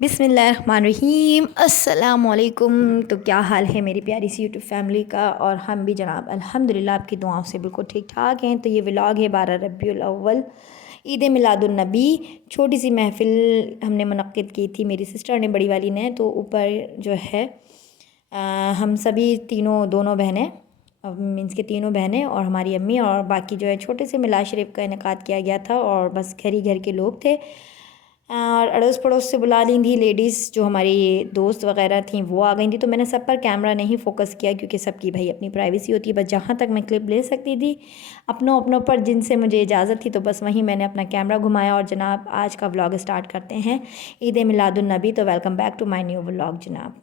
बिस्मिल्लाहिर्रहमानिर्रहीम अस्सलामुअलैकुम। तो क्या हाल है मेरी प्यारी सी यूट्यूब फैमिली का। और हम भी जनाब अल्हम्दुलिल्लाह आपकी दुआओं से बिल्कुल ठीक ठाक हैं। तो ये व्लॉग है 12 रबीउल अव्वल, ईद मिलादुन्नबी। छोटी सी महफ़िल हमने मुनक्किद की थी, मेरी सिस्टर ने, बड़ी वाली ने। तो ऊपर जो है हम सभी दोनों बहनें, मीन्स के तीनों बहनें और हमारी अम्मी, और बाकी जो है छोटे से मिलाद शरीफ का इनेकाद किया गया था। और बस घर ही घर के लोग थे, और अड़ोस पड़ोस से बुला ली थी लेडीज़, जो हमारी दोस्त वगैरह थी वो आ गई थी। तो मैंने सब पर कैमरा नहीं फ़ोकस किया, क्योंकि सबकी भाई अपनी प्राइवेसी होती है। बस जहाँ तक मैं क्लिप ले सकती थी अपनों पर जिनसे मुझे इजाज़त थी, तो बस वहीं मैंने अपना कैमरा घुमाया। और जनाब आज का व्लॉग स्टार्ट करते हैं ईद मिलादुन्नबी। तो welcome back to my new vlog जनाब।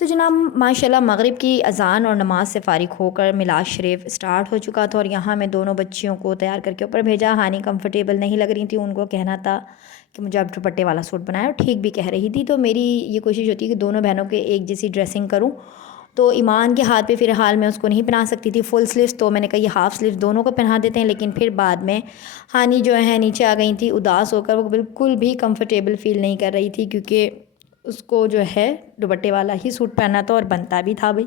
तो जनाब माशाल्लाह मगरिब की अज़ान और नमाज से फ़ारिग होकर मिलाद शरीफ स्टार्ट हो चुका था। और यहाँ मैं दोनों बच्चियों को तैयार करके ऊपर भेजा। हानि कंफर्टेबल नहीं लग रही थी, उनको कहना था कि मुझे अब दुपट्टे वाला सूट बनाया, और ठीक भी कह रही थी। तो मेरी ये कोशिश होती है कि दोनों बहनों के एक जैसी ड्रेसिंग करूँ। तो ईमान के हाथ पे फ़िलहाल मैं उसको नहीं पहना सकती थी फुल स्लीव्स, तो मैंने कहा ये हाफ़ स्लीव्स दोनों को पहना देते हैं। लेकिन फिर बाद में हानि जो है नीचे आ गई थी उदास होकर, वो बिल्कुल भी कंफर्टेबल फ़ील नहीं कर रही थी, क्योंकि उसको जो है दुपट्टे वाला ही सूट पहना था और बनता भी था भाई।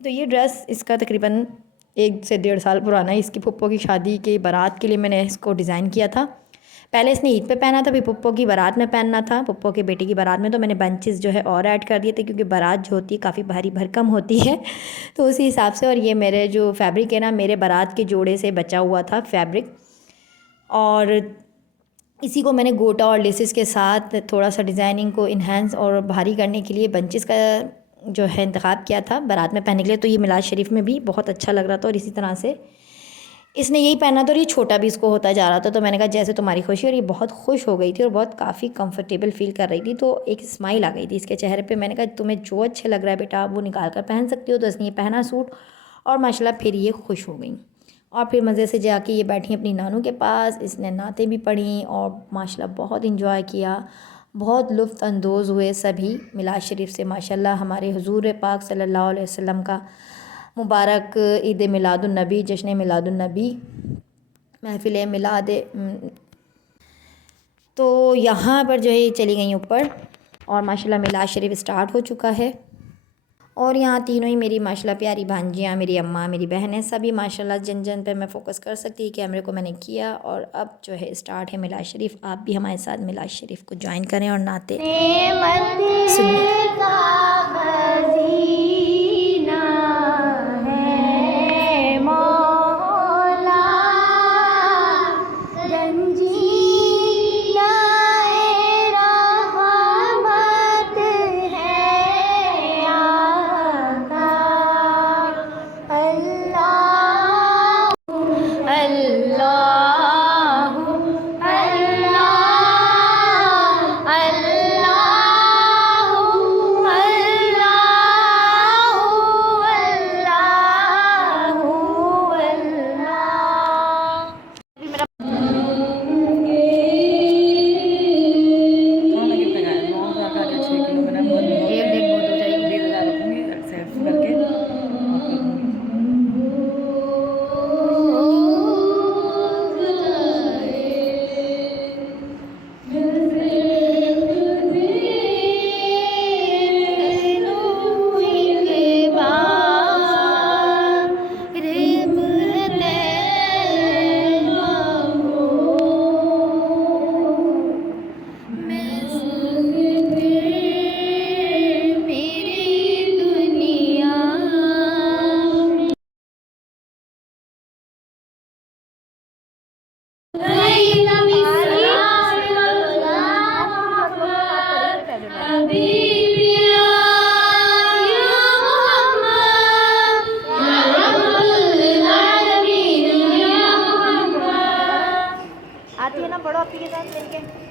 तो ये ड्रेस इसका तकरीबन 1 से 1.5 साल पुराना है। इसकी पुप्पो की शादी के बारात के लिए मैंने इसको डिज़ाइन किया था। पहले इसने ईद पे पहना था, फिर पुप्पो की बारात में पहनना था, पुप्पो के बेटे की बारात में। तो मैंने बंचेस जो है और ऐड कर दिए थे, क्योंकि बारात जो होती है काफ़ी भारी भरकम होती है, तो उसी हिसाब से। और ये मेरे जो फैब्रिक है ना, मेरे बारात के जोड़े से बचा हुआ था फैब्रिक, और इसी को मैंने गोटा और लेसेस के साथ थोड़ा सा डिज़ाइनिंग को इन्हेंस और भारी करने के लिए बंचेस का जो है इंतखाब किया था बारात में पहनने के लिए। तो ये मिलाद शरीफ में भी बहुत अच्छा लग रहा था। और इसी तरह से इसने यही पहना था, और ये छोटा भी इसको होता जा रहा था। तो मैंने कहा जैसे तुम्हारी खुशी। और ये बहुत खुश हो गई थी और बहुत काफ़ी कंफर्टेबल फील कर रही थी। तो एक स्माइल आ गई थी इसके चेहरे पे। मैंने कहा तुम्हें जो अच्छा लग रहा है बेटा, आप वो निकाल कर पहन सकती हो। तो इसने ये पहना सूट, और माशाल्लाह फिर ये खुश हो गई। और फिर मज़े से जाके ये बैठी अपनी नानू के पास। इसने नाते भी पढ़ी और माशाल्लाह बहुत इंजॉय किया, बहुत लुत्फ़ अंदोज़ हुए सभी मिलाद शरीफ से। माशाल्लाह हमारे हुज़ूर पाक सल्लल्लाहु अलैहि वसल्लम का मुबारक ईद मिलादुन्नबी, जश्न मिलादुन्नबी, महफ़िल मिलाद। तो यहाँ पर जो है ये चली गई ऊपर, और माशाल्लाह मिलाद शरीफ स्टार्ट हो चुका है। और यहाँ तीनों ही मेरी माशाल्लाह प्यारी भांजियाँ, मेरी अम्मा, मेरी बहनें, सभी माशाल्लाह जन जन पे मैं फ़ोकस कर सकती, कैमरे को मैंने किया। और अब जो है स्टार्ट है मिलाद शरीफ। आप भी हमारे साथ मिलाद शरीफ को ज्वाइन करें और नाते सुनिए। आती है ना, पढ़ो आपकी के साथ मिलके।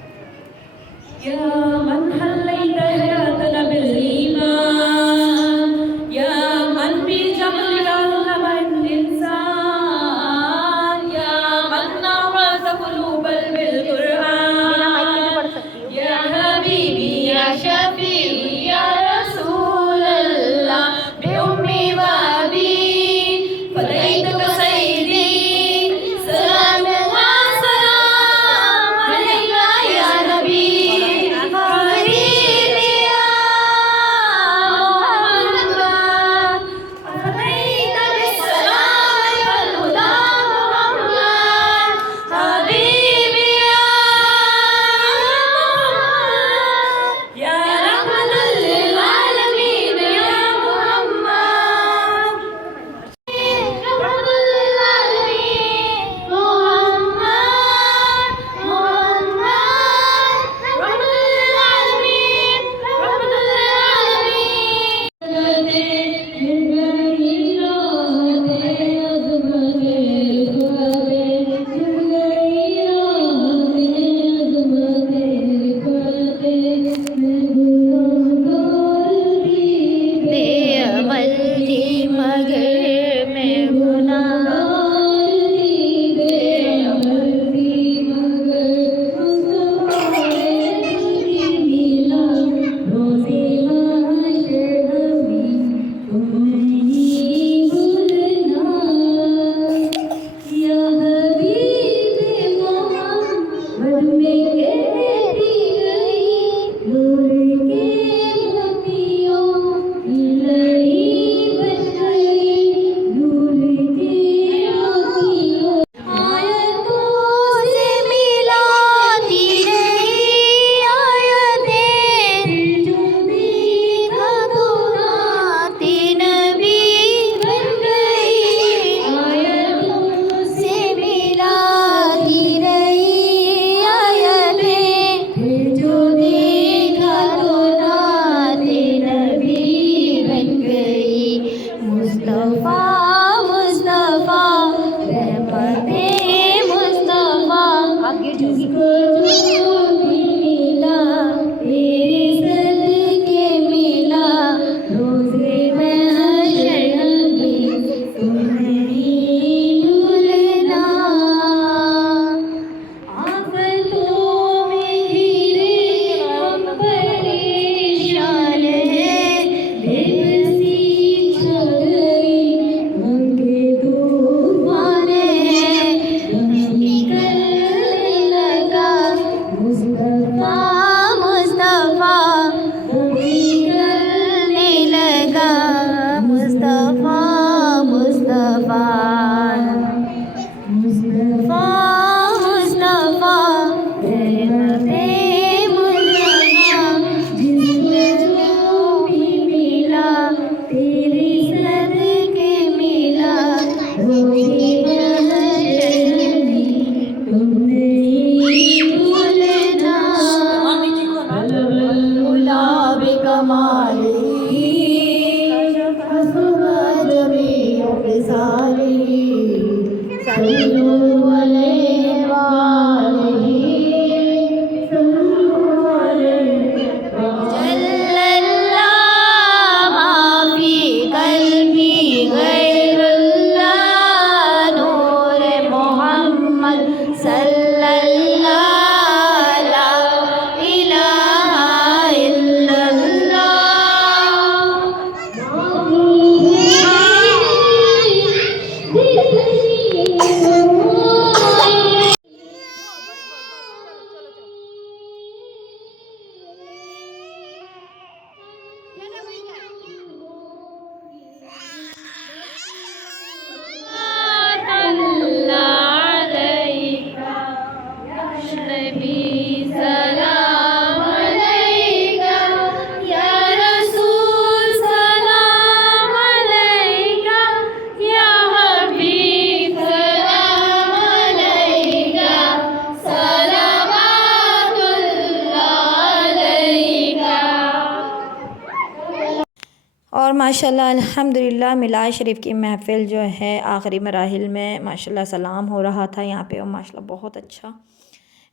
और माशाल्लाह अल्हम्दुलिल्लाह मिलाद शरीफ की महफ़िल जो है आखिरी मराहिल में माशाल्लाह सलाम हो रहा था यहाँ पे, और माशाल्लाह बहुत अच्छा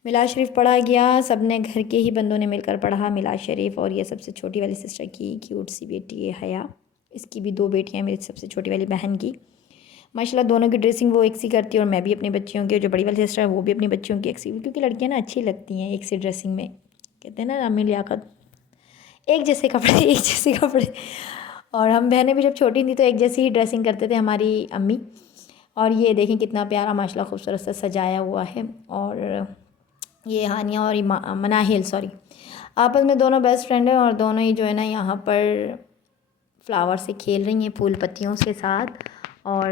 मिलाद शरीफ पढ़ा गया। सब ने घर के ही बंदों ने मिलकर पढ़ा मिलाद शरीफ। और ये सबसे छोटी वाली सिस्टर की क्यूट सी बेटी है हया, इसकी भी 2 बेटियाँ, मेरी सबसे छोटी वाली बहन की। माशाल्लाह दोनों की ड्रेसिंग वो एक सी करती है और मैं भी अपनी बच्चियों की, जो बड़ी वाली सिस्टर है वो भी अपनी बच्चियों की एक सी, क्योंकि लड़कियाँ ना अच्छी लगती हैं एक सी ड्रेसिंग में। कहते हैं ना अम्मी लियाकत, एक जैसे कपड़े एक जैसे कपड़े। और हम बहनें भी जब छोटी थी तो एक जैसी ही ड्रेसिंग करते थे हमारी अम्मी। और ये देखें कितना प्यारा माशाल्लाह खूबसूरत सा सजाया हुआ है। और ये हानिया और मनाहिल आपस में दोनों बेस्ट फ्रेंड हैं, और दोनों ही जो है ना यहाँ पर फ्लावर से खेल रही हैं, फूल पत्तियों के साथ। और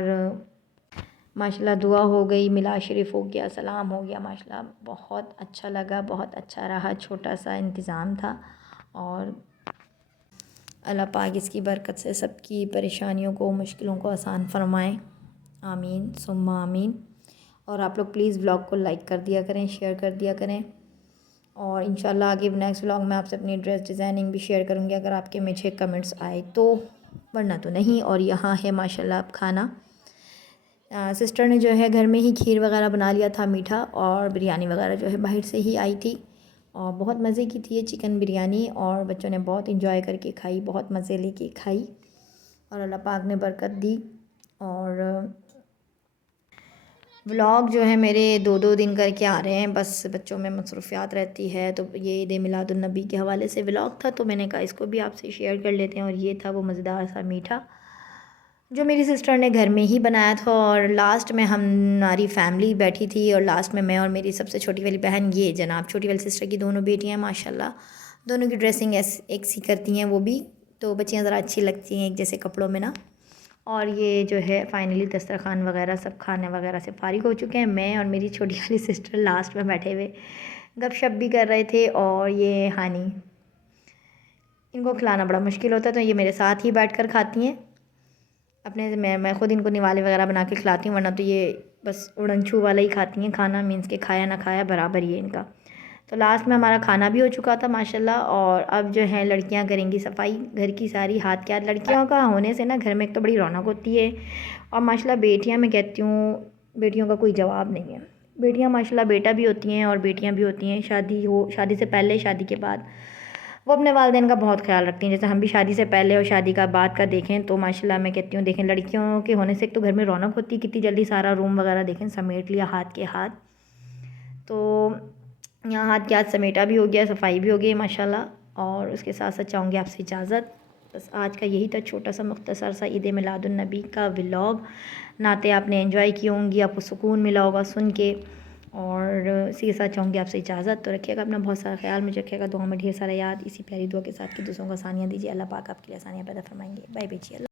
माशाल्लाह दुआ हो गई, मिलाद शरीफ हो गया, सलाम हो गया। माशाल्लाह बहुत अच्छा लगा, बहुत अच्छा रहा। छोटा सा इंतज़ाम था, और अल्लाह पाक इसकी बरकत से सबकी परेशानियों को, मुश्किलों को आसान फरमाएं। आमीन सुम्मा आमीन। और आप लोग प्लीज़ व्लॉग को लाइक कर दिया करें, शेयर कर दिया करें। और इंशाल्लाह आगे नेक्स्ट व्लॉग में आपसे अपनी ड्रेस डिज़ाइनिंग भी शेयर करूँगी, अगर आपके मुझे कमेंट्स आए तो, वरना तो नहीं। और यहाँ है माशाल्लाह अब खाना। सिस्टर ने जो है घर में ही खीर वगैरह बना लिया था मीठा, और बिरयानी वगैरह जो है बाहर से ही आई थी, और बहुत मज़े की थी ये चिकन बिरयानी। और बच्चों ने बहुत इंजॉय करके खाई, बहुत मज़े लेके खाई, और अल्लाह पाक ने बरकत दी। और व्लॉग जो है मेरे 2-2 दिन करके आ रहे हैं, बस बच्चों में मसरूफ़ियात रहती है। तो ये ईद मिलादुन्नबी के हवाले से व्लॉग था, तो मैंने कहा इसको भी आपसे शेयर कर लेते हैं। और ये था वो मज़ेदार सा मीठा जो मेरी सिस्टर ने घर में ही बनाया था। और लास्ट में हमारी फैमिली बैठी थी, और लास्ट में मैं और मेरी सबसे छोटी वाली बहन, ये जनाब छोटी वाली सिस्टर की दोनों बेटियां माशाल्लाह, दोनों की ड्रेसिंग एक सी करती हैं वो भी, तो बच्चियां ज़रा अच्छी लगती हैं एक जैसे कपड़ों में ना। और ये जो है फ़ाइनली दस्तरखान वगैरह सब खाने वगैरह से फ़ारिग हो चुके हैं। मैं और मेरी छोटी वाली सिस्टर लास्ट में बैठे हुए गपशप भी कर रहे थे। और ये हानी, इनको खिलाना बड़ा मुश्किल होता है, तो ये मेरे साथ ही बैठ कर खाती हैं अपने। मैं ख़ुद इनको निवाले वगैरह बना के खिलाती हूँ, वरना तो ये बस उड़नछू वाला ही खाती हैं खाना, मीन्स के खाया ना खाया बराबर ही है इनका। तो लास्ट में हमारा खाना भी हो चुका था माशाल्लाह। और अब जो है लड़कियां करेंगी सफाई घर की सारी, हाथ के हाथ। लड़कियों का होने से ना घर में एक तो बड़ी रौनक होती है, और माशाल्लाह बेटियां, मैं कहती हूँ बेटियों का कोई जवाब नहीं है। बेटियां माशाल्लाह बेटा भी होती हैं और बेटियां भी होती हैं, शादी से पहले शादी के बाद वो अपने वालिदैन का बहुत ख्याल रखती हैं। जैसे हम भी शादी से पहले और शादी का बाद का देखें तो माशाल्लाह मैं कहती हूँ, देखें लड़कियों के होने से एक तो घर में रौनक होती है, कितनी जल्दी सारा रूम वगैरह देखें समेट लिया हाथ के हाथ। तो यहाँ हाथ के हाथ समेटा भी हो गया, सफाई भी हो गई माशाल्लाह। और उसके साथ साथ चाहूँगी आपसे इजाज़त। बस आज का यही था छोटा सा मुख्तसर सा ईद मिलादुन्नबी का व्लॉग। नाते आपने एंजॉय की होंगी, आपको सुकून मिला होगा सुन के। और इसी के साथ चाहूँगी आपसे इजाज़त। तो रखिएगा अपना बहुत सारा ख्याल, मुझे रखिएगा दुआ में ढेर सारा याद। इसी प्यारी दुआ के साथ कि दूसरों को आसानियाँ दीजिए। अल्लाह पाक आपके लिए आसानियाँ पैदा फरमाएंगे। बाय बाय जी।